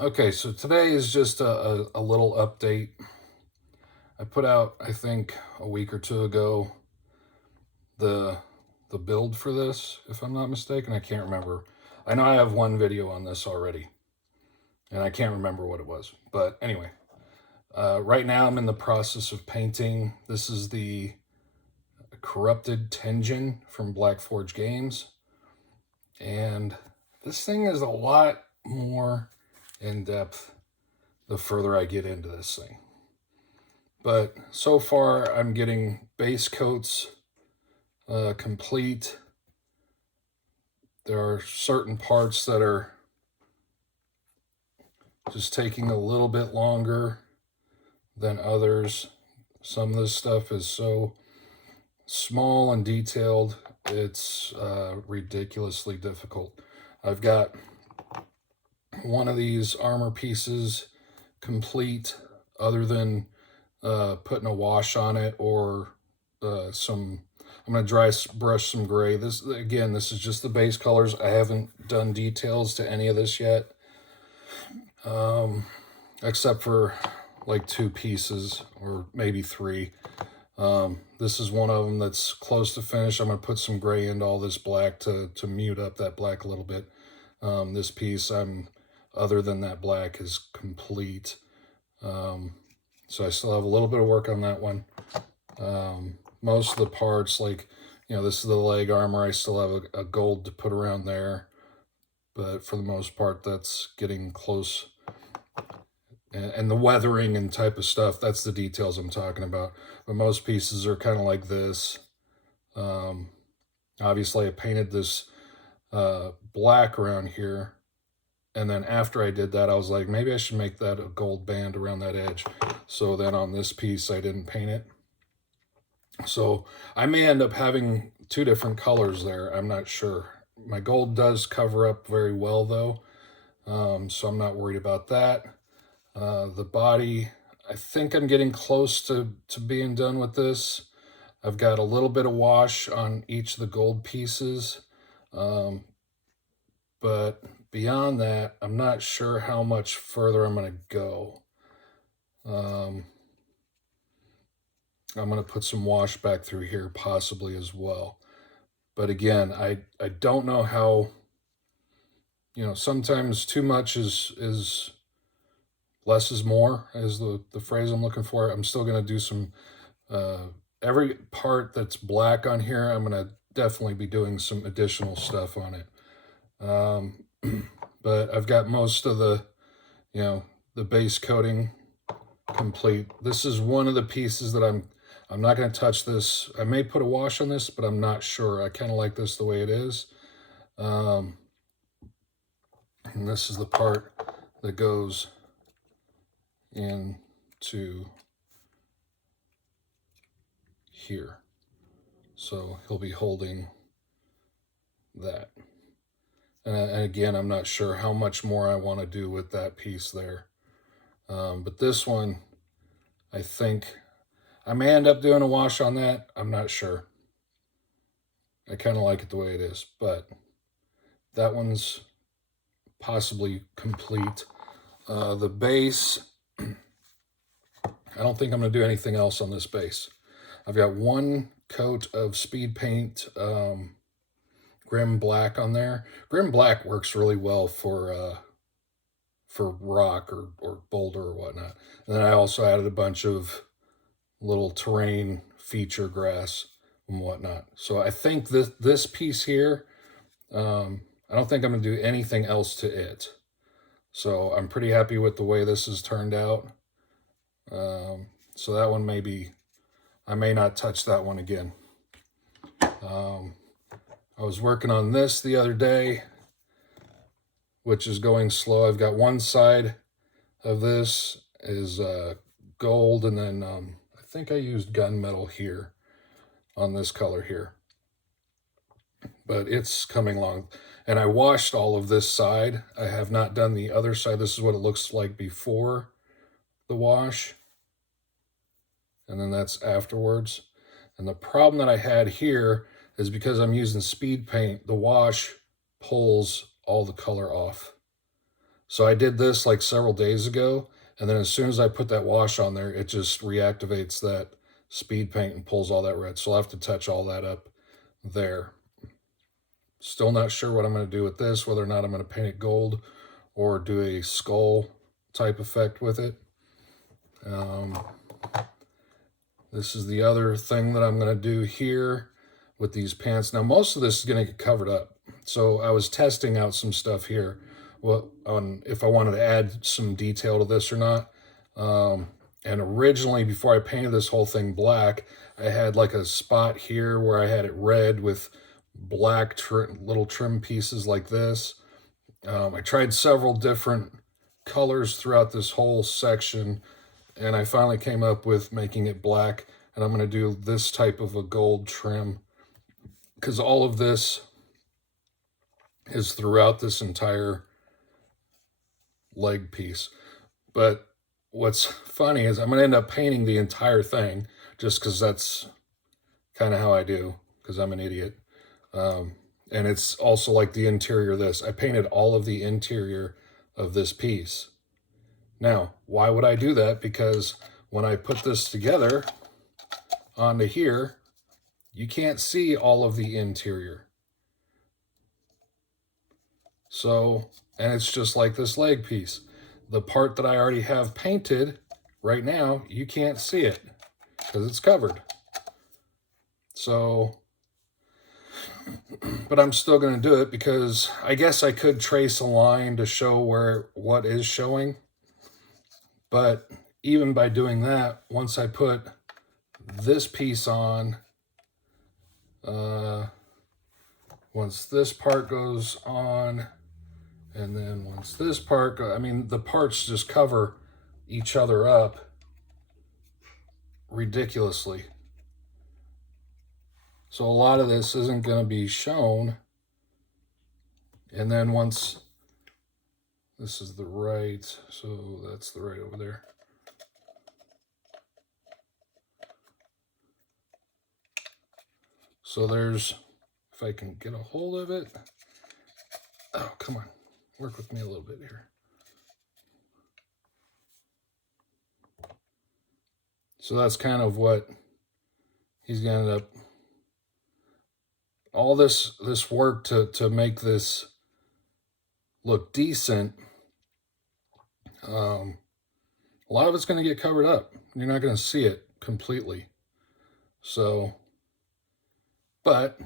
Okay, so today is just a little update. I put out, I think, a week or two ago the the build for this, if I'm not mistaken. I can't remember. I know I have one video on this already, and I can't remember what it was. But anyway, right now I'm in the process of painting. This is the corrupted Tenjin from Black Forge Games, and this thing is a lot more in depth the further I get into this thing. But so far, I'm getting base coats complete. There are certain parts that are just taking a little bit longer than others. Some of this stuff is so small and detailed, it's ridiculously difficult. I've got one of these armor pieces complete, other than putting a wash on it or some. I'm gonna dry brush some gray. This again, this is just the base colors. I haven't done details to any of this yet, except for like two pieces or maybe three. This is one of them that's close to finish. I'm gonna put some gray into all this black to mute up that black a little bit. This piece, other than that black, is complete. So I still have a little bit of work on that one. Most of the parts, like, this is the leg armor. I still have a gold to put around there. But for the most part, that's getting close. And the weathering and type of stuff, that's the details I'm talking about. But most pieces are kind of like this. Obviously, I painted this black around here. And then after I did that, I was like, maybe I should make that a gold band around that edge. So then on this piece, I didn't paint it. So I may end up having two different colors there. I'm not sure. My gold does cover up very well, though. So I'm not worried about that. The body, I think I'm getting close to being done with this. I've got a little bit of wash on each of the gold pieces. But beyond that, I'm not sure how much further I'm going to go. I'm going to put some wash back through here possibly as well. But again, I don't know how, sometimes too much is less is more, is the phrase I'm looking for. I'm still going to do some, every part that's black on here, I'm going to definitely be doing some additional stuff on it. But I've got most of the base coating complete. This is one of the pieces that I'm not going to touch this. I may put a wash on this, but I'm not sure. I kind of like this the way it is. And this is the part that goes into here. So he'll be holding that. And again, I'm not sure how much more I want to do with that piece there. But this one, I think I may end up doing a wash on that. I'm not sure. I kind of like it the way it is, but that one's possibly complete. The base, I don't think I'm going to do anything else on this base. I've got one coat of speed paint Grim Black on there. Grim Black works really well for rock or boulder or whatnot. And then I also added a bunch of little terrain feature grass and whatnot. So I think this piece here, I don't think I'm going to do anything else to it. So I'm pretty happy with the way this has turned out. So that one I may not touch that one again. I was working on this the other day, which is going slow. I've got one side of this is gold, and then I think I used gunmetal here on this color here. But it's coming along. And I washed all of this side. I have not done the other side. This is what it looks like before the wash. And then that's afterwards. And the problem that I had here is because I'm using speed paint, the wash pulls all the color off. So I did this like several days ago, and then as soon as I put that wash on there, it just reactivates that speed paint and pulls all that red. So I'll have to touch all that up there. Still not sure what I'm going to do with this, whether or not I'm going to paint it gold or do a skull type effect with it. This is the other thing that I'm going to do here with these pants. Now, most of this is going to get covered up. So I was testing out some stuff here on if I wanted to add some detail to this or not. And originally, before I painted this whole thing black, I had like a spot here where I had it red with black little trim pieces like this. I tried several different colors throughout this whole section, and I finally came up with making it black, and I'm going to do this type of a gold trim because all of this is throughout this entire leg piece. But what's funny is I'm going to end up painting the entire thing just because that's kind of how I do, because I'm an idiot. And it's also like the interior of this. I painted all of the interior of this piece. Now, why would I do that? Because when I put this together onto here, you can't see all of the interior. So, and it's just like this leg piece. The part that I already have painted right now, you can't see it because it's covered. So, but I'm still going to do it because I guess I could trace a line to show what is showing. But even by doing that, once I put this piece on, once this part goes on, and then once this part goes, I mean, the parts just cover each other up ridiculously. So a lot of this isn't going to be shown. And then once this is the right, so that's the right over there. So there's, if I can get a hold of it. Oh, come on. Work with me a little bit here. So that's kind of what he's going to end up. All this work to make this look decent, a lot of it's going to get covered up. You're not going to see it completely. So, but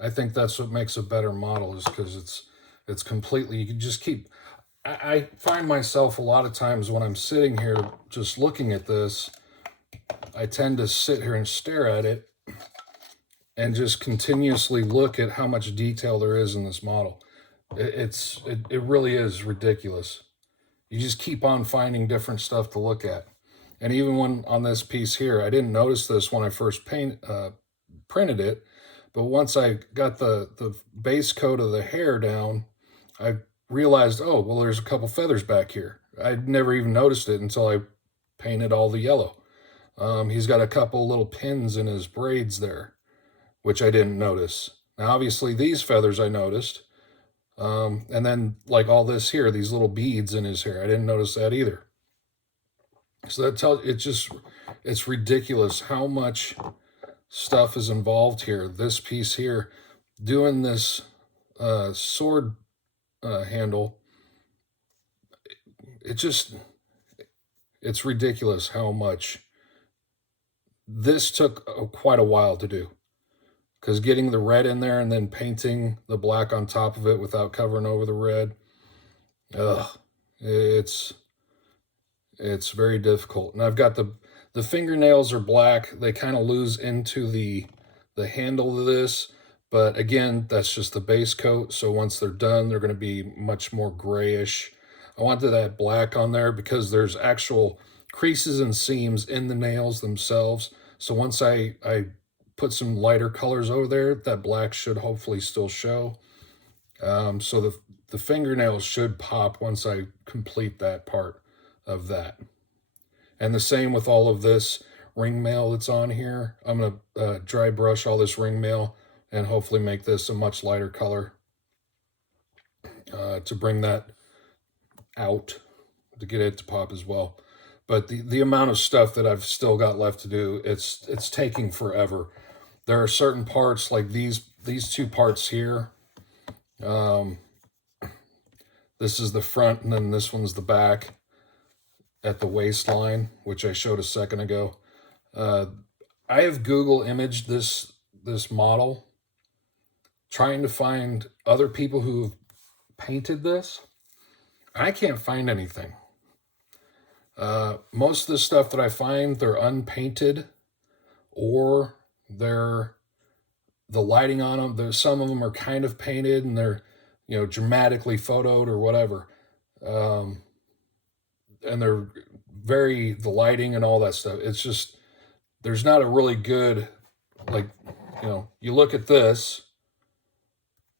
I think that's what makes a better model, is because it's completely, you can just keep, I find myself a lot of times when I'm sitting here just looking at this, I tend to sit here and stare at it and just continuously look at how much detail there is in this model. It really is ridiculous. You just keep on finding different stuff to look at. And even when on this piece here, I didn't notice this when I first printed it, but once I got the base coat of the hair down, I realized, oh, well, there's a couple feathers back here. I'd never even noticed it until I painted all the yellow. He's got a couple little pins in his braids there, which I didn't notice. Now, obviously, these feathers I noticed. And then, like all this here, these little beads in his hair, I didn't notice that either. So that tells, it's ridiculous how much stuff is involved here. This piece here, doing this sword handle, it's ridiculous how much this took quite a while to do. Because getting the red in there and then painting the black on top of it without covering over the red, it's very difficult. And I've got the fingernails are black. They kind of lose into the handle of this. But again, that's just the base coat. So once they're done, they're going to be much more grayish. I wanted that black on there because there's actual creases and seams in the nails themselves. So once I put some lighter colors over there, that black should hopefully still show. So the fingernails should pop once I complete that part of that. And the same with all of this ring mail that's on here. I'm going to dry brush all this ring mail and hopefully make this a much lighter color to bring that out to get it to pop as well. But the amount of stuff that I've still got left to do, it's taking forever. There are certain parts like these two parts here. This is the front, and then this one's the back at the waistline, which I showed a second ago. I have Google imaged this model, trying to find other people who've painted this. I can't find anything. Most of the stuff that I find, they're unpainted, or they're the lighting on them. There's some of them are kind of painted, and they're dramatically photoed or whatever. And they're the lighting and all that stuff. It's just, there's not a really good, like, you look at this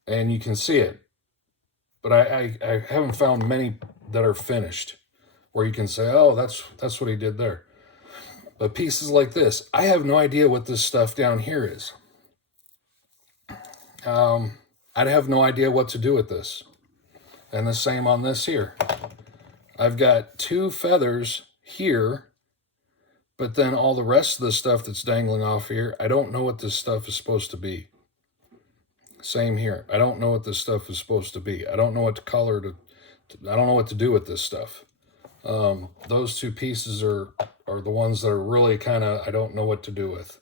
and you can see it, but I haven't found many that are finished where you can say, oh, that's what he did there. But pieces like this, I have no idea what this stuff down here is. I'd have no idea what to do with this. And the same on this here. I've got 2 feathers here, but then all the rest of the stuff that's dangling off here, I don't know what this stuff is supposed to be. Same here. I don't know what this stuff is supposed to be. I don't know what color I don't know what to do with this stuff. Those 2 pieces are the ones that are really kind of, I don't know what to do with.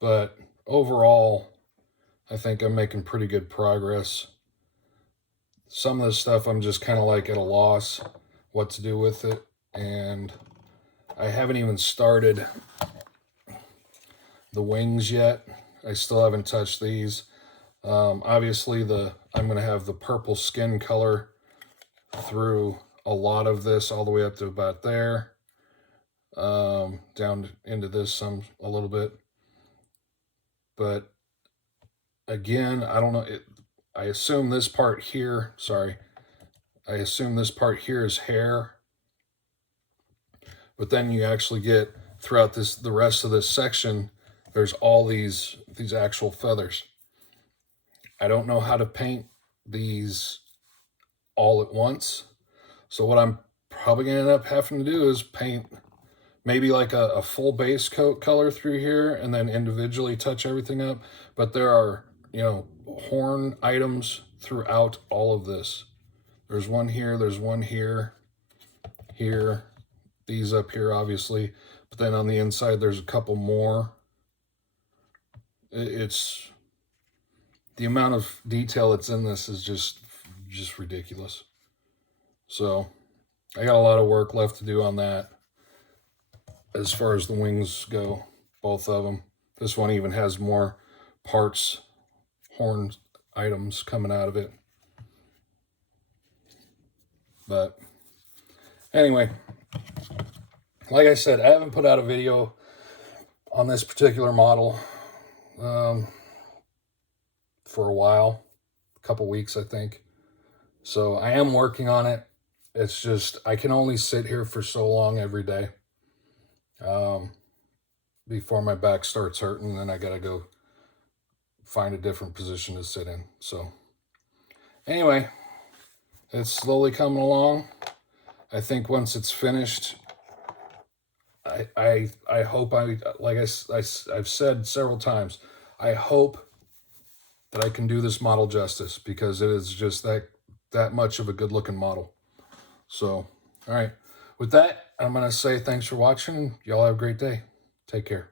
But overall, I think I'm making pretty good progress. Some of the stuff I'm just kind of like at a loss what to do with it. And I haven't even started the wings yet. I still haven't touched these. Obviously, I'm going to have the purple skin color through a lot of this, all the way up to about there. Down into this a little bit. But again, I don't know. I assume this part here, I assume this part here is hair. But then you actually get, throughout the rest of this section, there's all these actual feathers. I don't know how to paint these all at once. So what I'm probably going to end up having to do is paint maybe like a full base coat color through here, and then individually touch everything up. But there are, horn items throughout all of this. There's one here, there's one here, these up here, obviously. But then on the inside, there's a couple more. It's, the amount of detail that's in this is just ridiculous. So I got a lot of work left to do on that. As far as the wings go, both of them. This one even has more parts, horn items coming out of it. But anyway, like I said, I haven't put out a video on this particular model for a while, a couple weeks, I think. So I am working on it. It's just, I can only sit here for so long every day. Before my back starts hurting, and then I gotta go find a different position to sit in. So anyway, it's slowly coming along. I think once it's finished, I hope like I've said several times, I hope that I can do this model justice, because it is just that much of a good looking model. So, all right. With that, I'm going to say thanks for watching. Y'all have a great day. Take care.